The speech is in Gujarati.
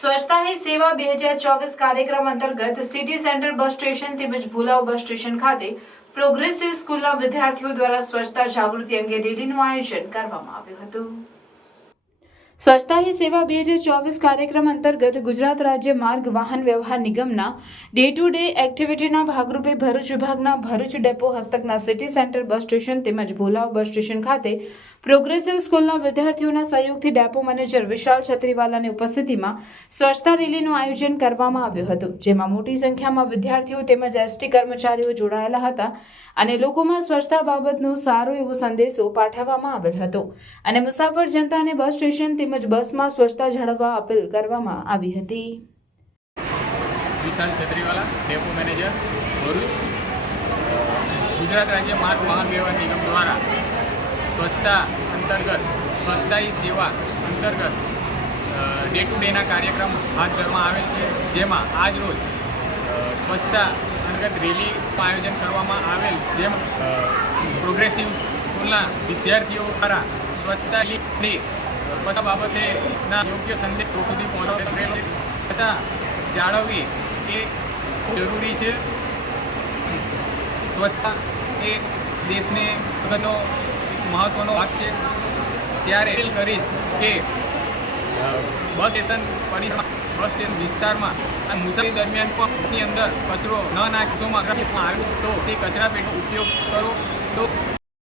સ્વચ્છતા હી સેવા 2024 કાર્યક્રમ અંતર્ગત સિટી સેન્ટર બસ સ્ટેશન તેમજ ભુલાવ બસ સ્ટેશન ખાતે પ્રોગ્રેસિવ સ્કૂલના વિદ્યાર્થીઓ દ્વારા સ્વચ્છતા જાગૃતિ અંગે રેલીનું આયોજન કરવામાં આવ્યું હતું। સ્વચ્છતા હી સેવા 2024 કાર્યક્રમ અંતર્ગત ગુજરાત રાજ્ય માર્ગ વાહન વ્યવહાર નિગમના ડે ટુ ડે એક્ટિવિટીના ભાગરૂપે ભરૂચ વિભાગના ભરૂચ ડેપો હસ્તકના સિટી સેન્ટર બસ સ્ટેશન તેમજ ભુલાવ બસ સ્ટેશન ખાતે પ્રોગ્રેસિવ સ્કૂલના વિદ્યાર્થીઓના સહયોગથી ડેપો મેનેજર વિશાલ છત્રીવાલાની ઉપસ્થિતિમાં સ્વચ્છતા રેલીનું આયોજન કરવામાં આવ્યું હતું, જેમાં મોટી સંખ્યામાં વિદ્યાર્થીઓ તેમજ એસટી કર્મચારીઓ જોડાયેલા હતા અને લોકોમાં સ્વચ્છતા બાબતનો સારો એવો સંદેશો પાઠવવામાં આવેલ હતો અને મુસાફર જનતાને બસ સ્ટેશન તેમજ બસમાં સ્વચ્છતા જાળવવા અપીલ કરવામાં આવી હતી। વિશાલ છત્રીવાલા, ડેપો મેનેજર, ભરૂચ। ગુજરાત રાજ્ય માર્ગ વાહન વ્યવહાર નિગમ દ્વારા સ્વચ્છતા અંતર્ગત સ્વચ્છતા હી સેવા અંતર્ગત ડે ટુ ડેના કાર્યક્રમ હાથ ધરવામાં આવેલ છે, જેમાં આજ રોજ સ્વચ્છતા અંતર્ગત રેલીનું આયોજન કરવામાં આવેલ, જેમાં પ્રોગ્રેસિવ સ્કૂલના વિદ્યાર્થીઓ દ્વારા સ્વચ્છતા બધા બાબતેના યોગ્ય સંદેશ લોકો સુધી પહોંચાડેલ છે। સ્વચ્છતા જાળવવી એ ખૂબ જરૂરી છે। સ્વચ્છતા એ દેશને પ્રગતિનો મહત્વનો ભાગ છે। ત્યારે અપીલ કરીશ કે બસ સ્ટેશન પરિસરમાં, બસ સ્ટેશન વિસ્તારમાં અને મુસાફરી દરમિયાન પણ બસની અંદર કચરો ન નાખીશોમાં આવે તો તે કચરા પેટીનો ઉપયોગ કરો તો